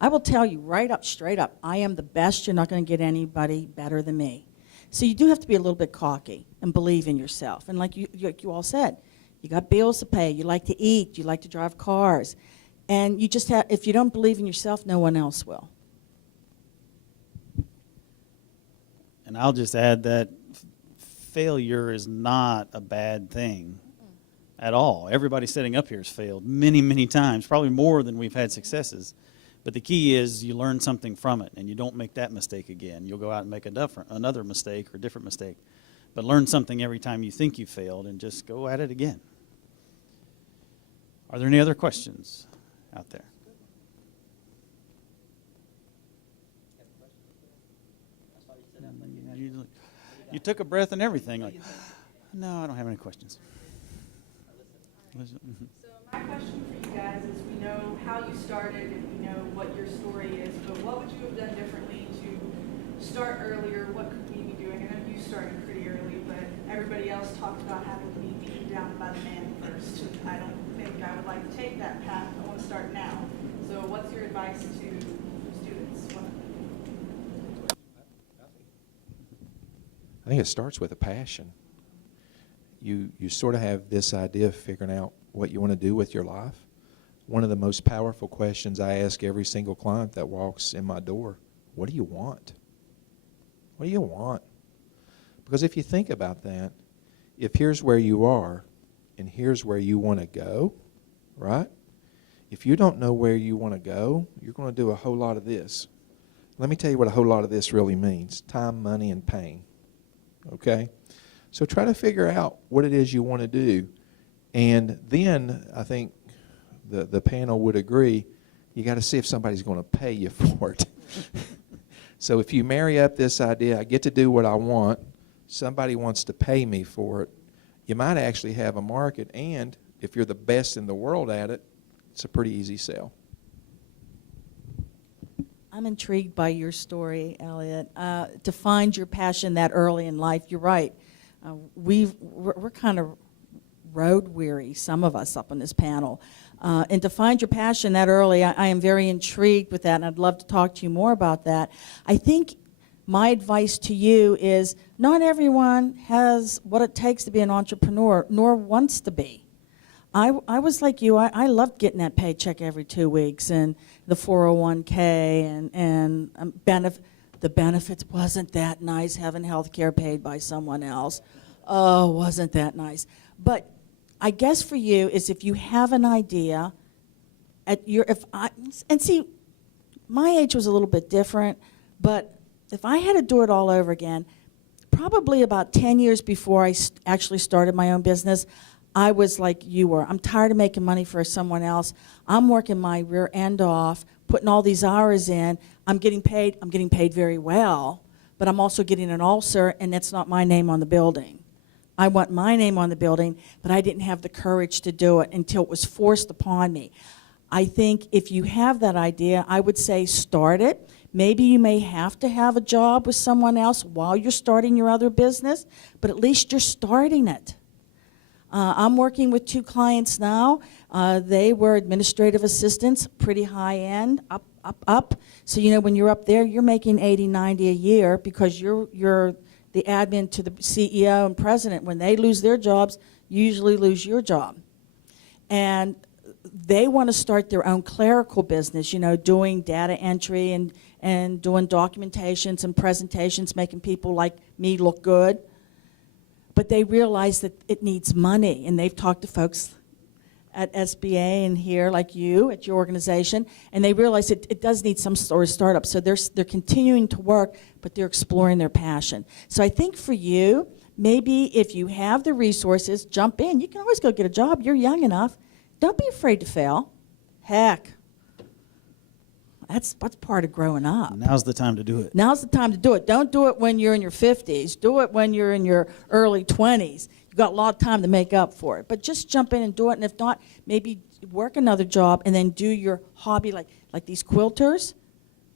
I will tell you right up, straight up, I am the best. You're not going to get anybody better than me. So you do have to be a little bit cocky and believe in yourself. And like you all said, you got bills to pay. You like to eat. You like to drive cars. And you just have, if you don't believe in yourself, no one else will. And I'll just add that failure is not a bad thing at all. Everybody sitting up here has failed many, many times, probably more than we've had successes. But the key is you learn something from it, and you don't make that mistake again. You'll go out and make another mistake or a different mistake. But learn something every time you think you failed, and just go at it again. Are there any other questions out there? You took a breath and everything. Like, no, I don't have any questions. Mm-hmm. So my question for you guys is, we know how you started and we know what your story is, but what would you have done differently to start earlier? What could we be doing? I know you started pretty early, but everybody else talked about having to be beaten down by the man first. I don't think I would like to take that path. I want to start now. So what's your advice to students? I think it starts with a passion. You sort of have this idea of figuring out what you want to do with your life. One of the most powerful questions I ask every single client that walks in my door, what do you want? What do you want? Because if you think about that, if here's where you are and here's where you want to go, right? If you don't know where you want to go, you're going to do a whole lot of this. Let me tell you what a whole lot of this really means. Time, money, and pain. Okay? So try to figure out what it is you want to do. And then I think the panel would agree, you got to see if somebody's going to pay you for it. So if you marry up this idea, I get to do what I want, somebody wants to pay me for it, you might actually have a market, and if you're the best in the world at it, it's a pretty easy sell. I'm intrigued by your story, Elliot. To find your passion that early in life, you're right. We're kind of road weary, some of us up on this panel. And to find your passion that early, I am very intrigued with that, and I'd love to talk to you more about that. I think my advice to you is not everyone has what it takes to be an entrepreneur, nor wants to be. I was like you. I loved getting that paycheck every 2 weeks and the 401k and the benefits wasn't that nice, having health care paid by someone else. Oh, wasn't that nice. But I guess for you is if you have an idea, see, my age was a little bit different, but if I had to do it all over again, probably about 10 years before I actually started my own business, I was like you were. I'm tired of making money for someone else. I'm working my rear end off, putting all these hours in. I'm getting paid very well, but I'm also getting an ulcer, and that's not my name on the building. I want my name on the building, but I didn't have the courage to do it until it was forced upon me. I think if you have that idea, I would say start it. Maybe you may have to have a job with someone else while you're starting your other business, but at least you're starting it. I'm working with 2 clients now. They were administrative assistants, pretty high end, up. So, you know, when you're up there, you're making 80, 90 a year because you're the admin to the CEO and president. When they lose their jobs, you usually lose your job. And they want to start their own clerical business, you know, doing data entry and doing documentations and presentations, making people like me look good. But they realize that it needs money, and they've talked to folks at SBA and here, like you, at your organization, and they realize it does need some sort of startup. So they're continuing to work, but they're exploring their passion. So I think for you, maybe if you have the resources, jump in. You can always go get a job. You're young enough. Don't be afraid to fail. Heck, that's part of growing up. Now's the time to do it. Now's the time to do it. Don't do it when you're in your 50s. Do it when you're in your early 20s. You've got a lot of time to make up for it. But just jump in and do it. And if not, maybe work another job and then do your hobby like these quilters.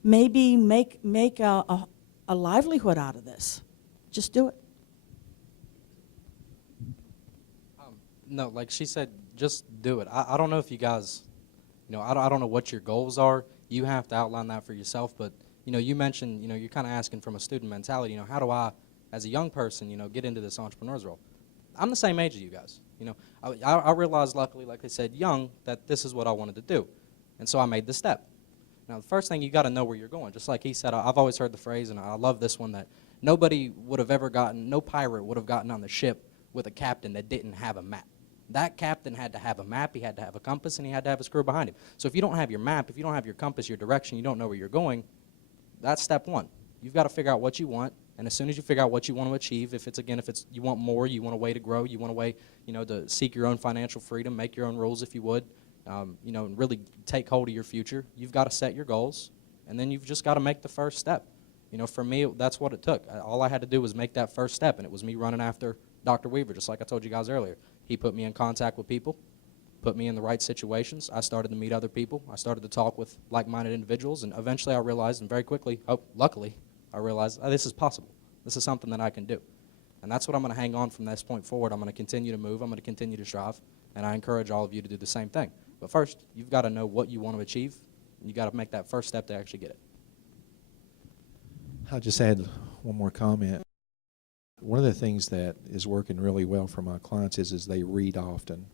Maybe make a livelihood out of this. Just do it. No, like she said, just do it. I don't know if you guys, you know, I don't know what your goals are. You have to outline that for yourself. But, you know, you mentioned, you know, you're kind of asking from a student mentality, you know, how do I, as a young person, you know, get into this entrepreneur's role? I'm the same age as you guys. You know, I realized, luckily, like I said, young, that this is what I wanted to do. And so I made the step. Now, the first thing, you got to know where you're going. Just like he said, I've always heard the phrase, and I love this one, that nobody would have ever gotten, no pirate would have gotten on the ship with a captain that didn't have a map. That captain had to have a map, he had to have a compass, and he had to have a screw behind him. So if you don't have your map, if you don't have your compass, your direction, you don't know where you're going, that's step one. You've got to figure out what you want, and as soon as you figure out what you want to achieve, if it's you want more, you want a way to grow, you want a way, you know, to seek your own financial freedom, make your own rules if you would, you know, and really take hold of your future, you've got to set your goals, and then you've just got to make the first step. You know, for me, that's what it took. All I had to do was make that first step, and it was me running after Dr. Weaver, just like I told you guys earlier. He put me in contact with people, put me in the right situations. I started to meet other people. I started to talk with like-minded individuals, and eventually I realized, and very quickly, luckily, I realized, this is possible. This is something that I can do. And that's what I'm going to hang on from this point forward. I'm going to continue to move. I'm going to continue to strive, and I encourage all of you to do the same thing. But first, you've got to know what you want to achieve, and you've got to make that first step to actually get it. I'll just add one more comment. One of the things that is working really well for my clients is they read often.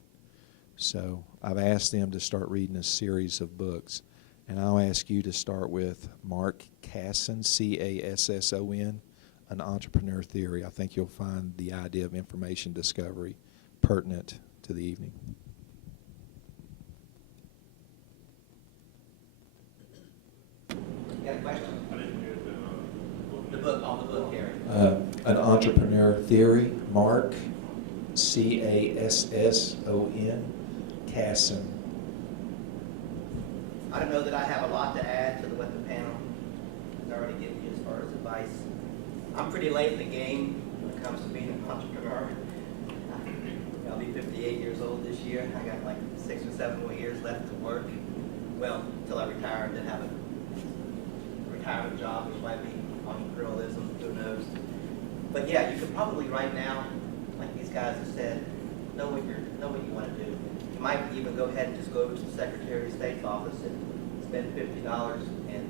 So I've asked them to start reading a series of books. And I'll ask you to start with Mark Casson, C-A-S-S-O-N, An Entrepreneur Theory. I think you'll find the idea of information discovery pertinent to the evening. You got a question? The book, on the book, Gary. An Entrepreneur Theory, Mark, C-A-S-S-O-N, Casson. I don't know that I have a lot to add to what the panel has already given you as far as advice. I'm pretty late in the game when it comes to being an entrepreneur. I'll be 58 years old this year. I got like 6 or 7 more years left to work. Well, until I retire and then have a retirement job, which might be entrepreneurialism, who knows. But yeah, you could probably right now, like these guys have said, know what you want to do. You might even go ahead and just go over to the Secretary of State's office and spend $50 and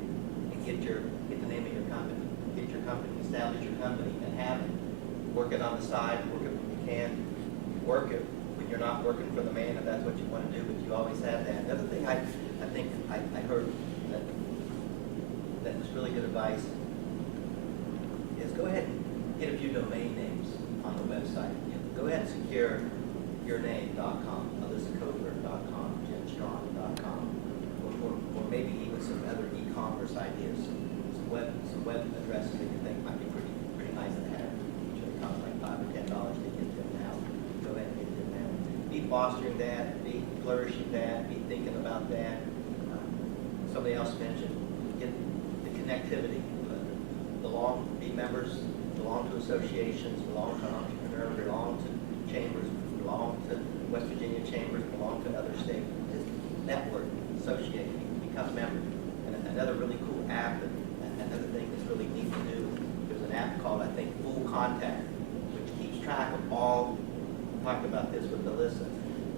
get the name of your company, get your company, establish your company, and have it. Work it on the side, work it when you can, work it when you're not working for the man, if that's what you want to do, but you always have that. The other thing I think I heard that was really good advice is go ahead and get a few domain names on the website. Go ahead and secure yourname.com, alyssacover.com, jimstrawn.com, or maybe even some other e-commerce ideas, some web addresses that you think might be pretty nice to have. Usually cost like $5 or $10 to get them now. Go ahead and get them now. Be fostering that, be flourishing that, be thinking about that. Somebody else mentioned get the connectivity. Be members, belong to associations, belong to Entrepreneur, belong to chambers, belong to West Virginia chambers, belong to other states. Just network, associate, become a member. And another really cool app, and another thing that's really neat to do, there's an app called, I think, Full Contact, which keeps track of all, we talked about this, with Melissa,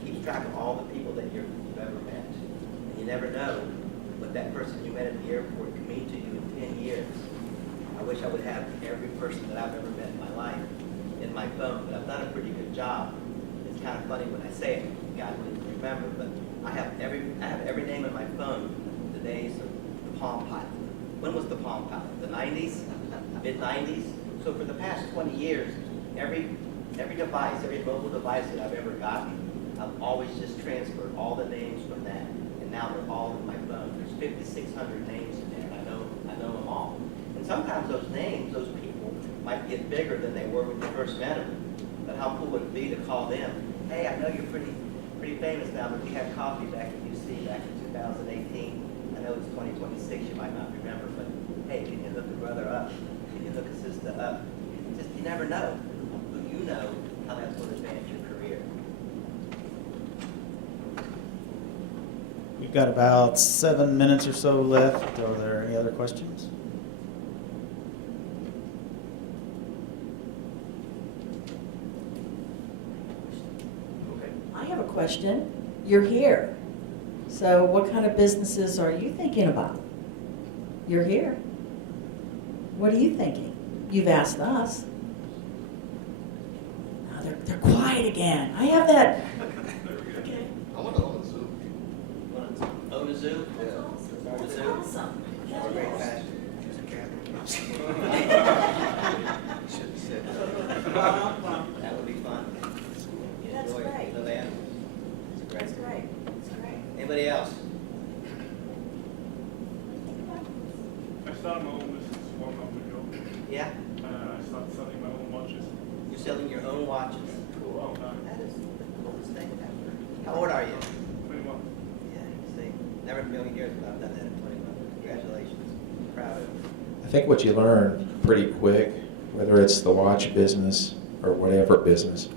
keeps track of all the people that you've ever met. And you never know what that person you met at the airport can mean to you in 10 years. I wish I would have every person that I've ever met in my life in my phone, but I've done a pretty good job. It's kind of funny when I say it, God wouldn't remember, but I have every name in my phone. The days of the Palm Pilot. When was the Palm Pilot? The 90s? Mid-90s? So for the past 20 years, every device, every mobile device that I've ever gotten, I've always just transferred all the names from that, and now they're all in my phone. There's 5,600 names in there, and I know them all. And sometimes those names, those people, might get bigger than they were when you first met them. But how cool would it be to call them? Hey, I know you're pretty famous now, but we had coffee back at UC back in 2018. I know it's 2026, you might not remember, but hey, can you hook a brother up? Can you hook a sister up? Just, you never know who you know, how that's going to advance your career. We've got about 7 minutes or so left. Are there any other questions? Okay. I have a question. You're here. So what kind of businesses are you thinking about? You're here. What are you thinking? You've asked us. Now they're quiet again. I have that. Okay. I want to own a zoo. Own a zoo? Yeah. Start a zoo? Awesome. Or great fashion. Should have said that. That would be fun. That's Enjoy it. great. Live in. It's great. That's great. That's great. Anybody else? I started my own business 1 month ago. Yeah? I started selling my own watches. You're selling your own watches. Cool. That is the coolest thing ever. How old are you? 21. Yeah, you see, never in a million years would I have done that in 21. Congratulations. Proud of you. I think what you learn pretty quick, whether it's the watch business or whatever business,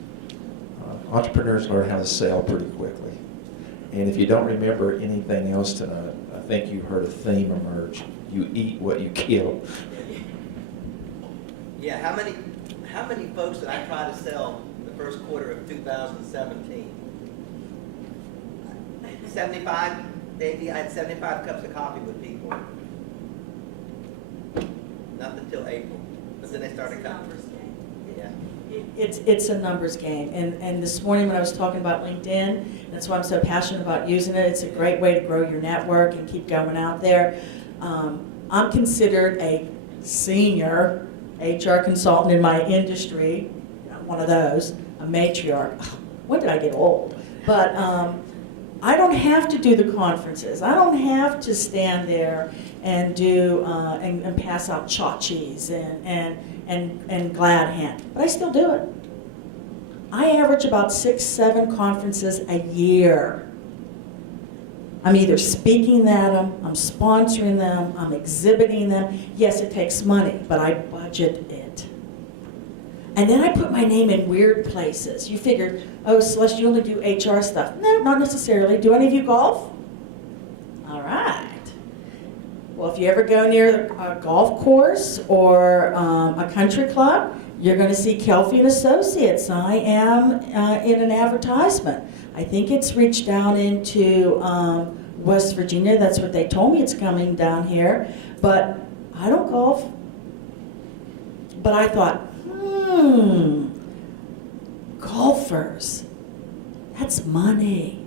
entrepreneurs learn how to sell pretty quickly. And if you don't remember anything else tonight, I think you heard a theme emerge. You eat what you kill. Yeah, how many folks did I try to sell the first quarter of 2017? 75, maybe. I had 75 cups of coffee with people. Nothing till April. But then they started coming. Yeah. It's a numbers game. And this morning when I was talking about LinkedIn, that's why I'm so passionate about using it. It's a great way to grow your network and keep going out there. I'm considered a senior HR consultant in my industry, one of those, a matriarch. When did I get old? But I don't have to do the conferences. I don't have to stand there and do and pass out tchotchkes and glad hand, but I still do it. I average about 6-7 conferences a year. I'm either speaking at them, I'm sponsoring them, I'm exhibiting them. Yes, it takes money, but I budget it. And then I put my name in weird places. You figure, oh, Celeste, you only do HR stuff. No, not necessarily. Do any of you golf? All right. Well, if you ever go near a golf course or a country club, you're going to see Calfe and Associates. I am in an advertisement. I think it's reached down into West Virginia. That's what they told me. It's coming down here. But I don't golf. But I thought, golfers, that's money.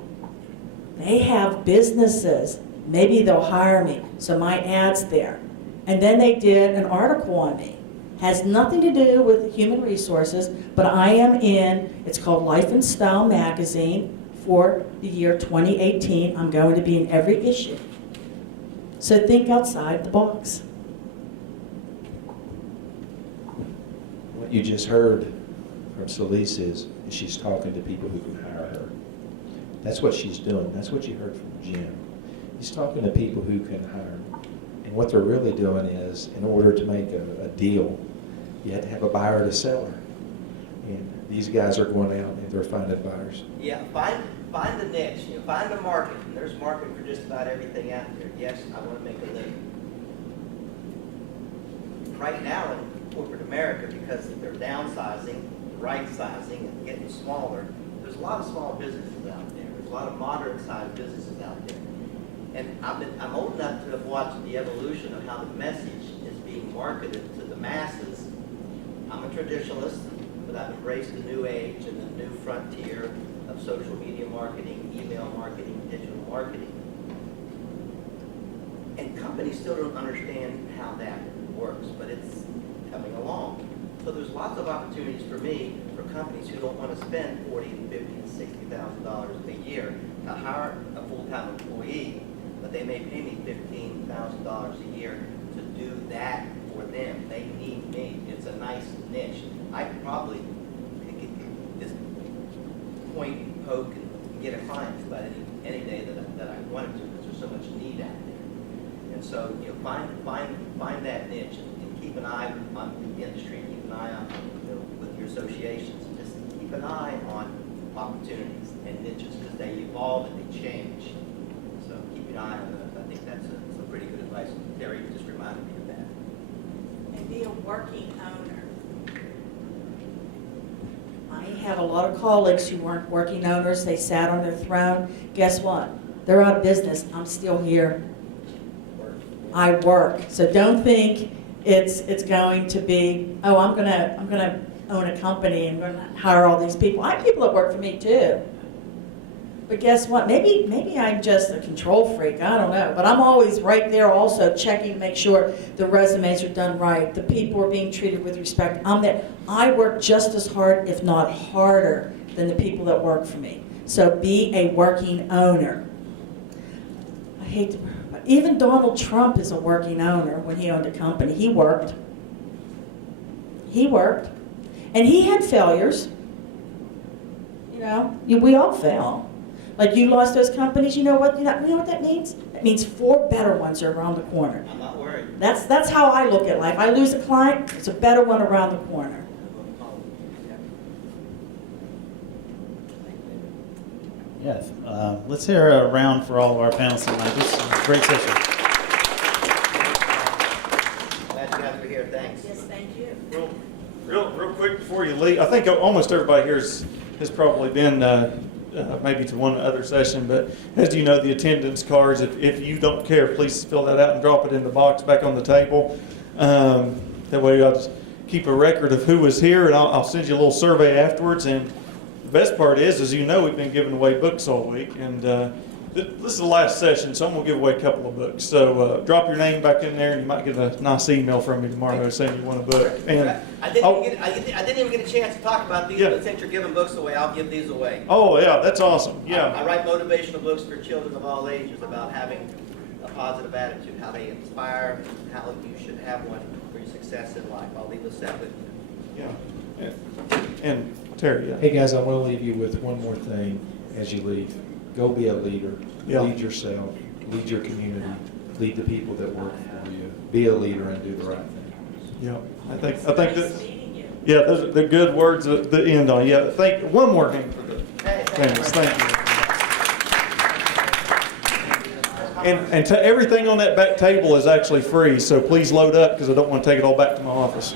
They have businesses. Maybe they'll hire me. So my ad's there. And then they did an article on me. Has nothing to do with human resources, but I am in, it's called Life and Style magazine for the year 2018. I'm going to be in every issue. So think outside the box. What you just heard from Celeste is she's talking to people who can hire her. That's what she's doing. That's what you heard from Jim. He's talking to people who can hire. And what they're really doing is, in order to make a deal, you have to have a buyer and a seller. And these guys are going out and they're finding buyers. Yeah, find the niche, find the market. And there's market for just about everything out there. Yes, I want to make a living. Right now in corporate America, because they're downsizing, right-sizing, and getting smaller, there's there's a lot of small businesses out there. There's a lot of moderate-sized businesses out there. And I'm old enough to have watched the evolution of how the message is being marketed to the masses. I'm a traditionalist, but I've embraced the new age and the new frontier of social media marketing, email marketing, digital marketing. And companies still don't understand how that works, but it's coming along. So there's lots of opportunities for me, for companies who don't want to spend $40,000 and $50,000 and $60,000 a year to hire a full-time employee, but they may pay me $15,000 a year to do that for them. They need me. It's a nice niche. I could probably just point and poke and get a client about any day that I wanted to, because there's so much need out there. And so, you know, find that niche and keep an eye on the industry, keep an eye on, you know, with your associations. Just keep an eye on opportunities and niches, because they evolve and they change. So keep an eye on that. I think that's some pretty good advice. Terry just reminded me of that. And be a working owner. I have a lot of colleagues who weren't working owners. They sat on their throne. Guess what? They're out of business. I'm still here. I work. So don't think it's going to be, oh, I'm gonna own a company and I'm gonna hire all these people. I have people that work for me too. But guess what? Maybe I'm just a control freak. I don't know. But I'm always right there also checking to make sure the resumes are done right, the people are being treated with respect. I'm there. I work just as hard, if not harder, than the people that work for me. So be a working owner. I hate to, but even Donald Trump is a working owner when he owned a company. He worked. He worked. And he had failures. You know, we all fail. Like you lost those companies, you know what that means? That means 4 better ones are around the corner. I'm not worried. That's how I look at life. I lose a client, it's a better one around the corner. Yes. Let's hear a round for all of our panelists tonight. This is a great session. Glad you guys were here. Thanks. Yes, thank you. Real quick before you leave, I think almost everybody here has probably been maybe to one other session, but as you know, the attendance cards, if you don't care, please fill that out and drop it in the box back on the table. That way I'll just keep a record of who was here, and I'll send you a little survey afterwards. And the best part is, as you know, we've been giving away books all week, and this is the last session, so I'm going to give away a couple of books. So drop your name back in there, and you might get a nice email from me tomorrow saying you want a book. And I didn't even get a chance to talk about these, Yeah. but since you're giving books away, I'll give these away. Oh, yeah, that's awesome. Yeah. I write motivational books for children of all ages about having a positive attitude, how they inspire, how you should have one for your success in life. I'll leave this set with you. Yeah. And Terry, yeah. Hey guys, I want to leave you with one more thing as you leave. Go be a leader. Yeah. Lead yourself. Lead your community. Lead the people that work for you. Be a leader and do the right thing. Yeah. I think that. Nice meeting you. Yeah, those are the good words at the end on. Yeah. One more hand for the Hey, panelists. Thank you. And everything on that back table is actually free, so please load up because I don't want to take it all back to my office.